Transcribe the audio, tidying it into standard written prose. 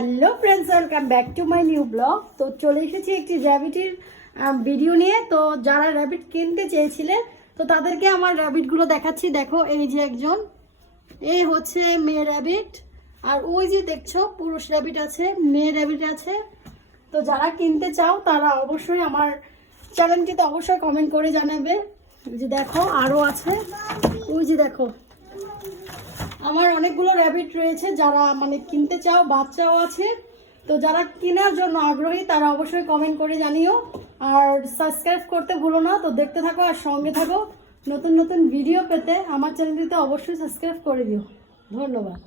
Hello friends, welcome back to my new blog. তো চলে এসেছি একটি র্যাবিটের ভিডিও নিয়ে। তো যারা র্যাবিট কিনতে চেয়েছিলেন তো তাদেরকে আমার র্যাবিটগুলো দেখাচ্ছি। দেখো, এই যে একজন, এই হচ্ছে মেয়ে র্যাবিট, আর ওই যে দেখছো পুরুষ র্যাবিট আছে, মেয়ে র্যাবিট আছে। তো যারা কিনতে চাও তারা অবশ্যই আমার চ্যানেলটিতে অবশ্যই কমেন্ট করে জানাবে। ওই যে দেখো আরও আছে, ওই যে দেখো আমার অনেকগুলো র্যাবিট রয়েছে। যারা মানে কিনতে চাও, বাচ্চাও আছে। তো যারা কেনার জন্য আগ্রহী তারা অবশ্যই কমেন্ট করে জানিও, আর সাবস্ক্রাইব করতে ভুলো না। তো দেখতে থাকো আর সঙ্গে থাকো, নতুন নতুন ভিডিও পেতে আমার চ্যানেলটিতে অবশ্যই সাবস্ক্রাইব করে দিও। ধন্যবাদ।